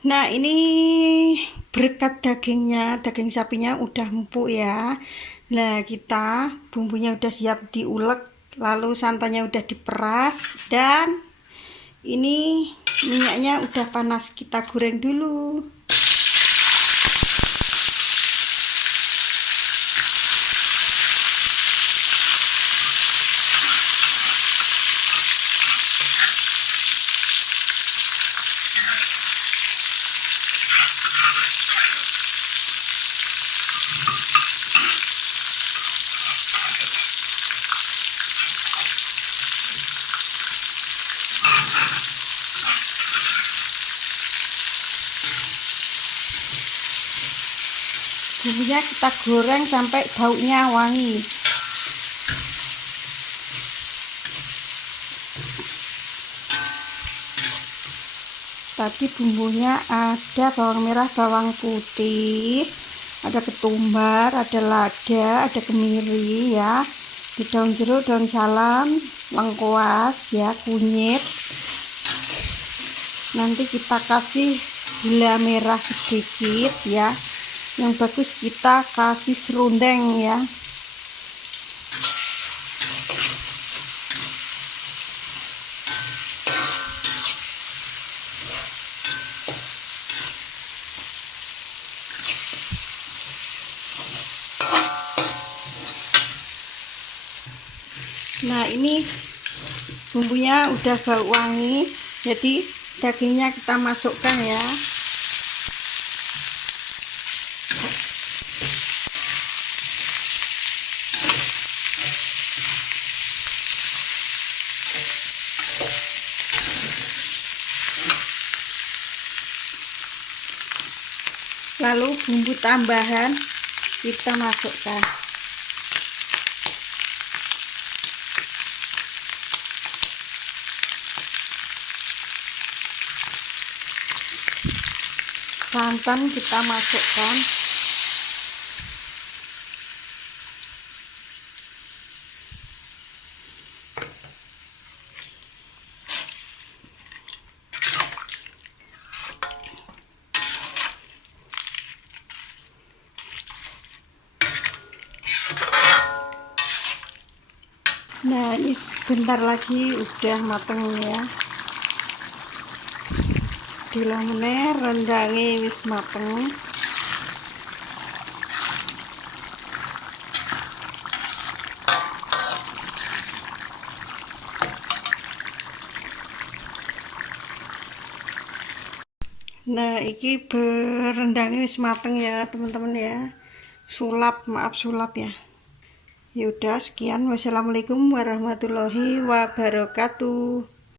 Nah, ini berkat daging sapinya udah empuk ya. Nah, kita bumbunya udah siap diulek, lalu santannya udah diperas, dan ini minyaknya udah panas, kita goreng dulu. Bumbunya kita goreng sampai baunya wangi. Tadi bumbunya ada bawang merah, bawang putih, ada ketumbar, ada lada, ada kemiri ya, di daun jeruk, daun salam, lengkuas ya, kunyit. Nanti kita kasih gula merah sedikit ya, yang bagus kita kasih serundeng ya. Nah, ini bumbunya udah bau wangi, jadi dagingnya kita masukkan ya. Lalu bumbu tambahan kita masukkan. Santan kita masukkan. Nah, ini sebentar lagi udah mateng ya. Sedilo meneh rendange wis mateng. Nah, iki berendangnya wis mateng ya teman-teman ya. Sulap, maaf sulap ya. Yaudah sekian, wassalamualaikum warahmatullahi wabarakatuh.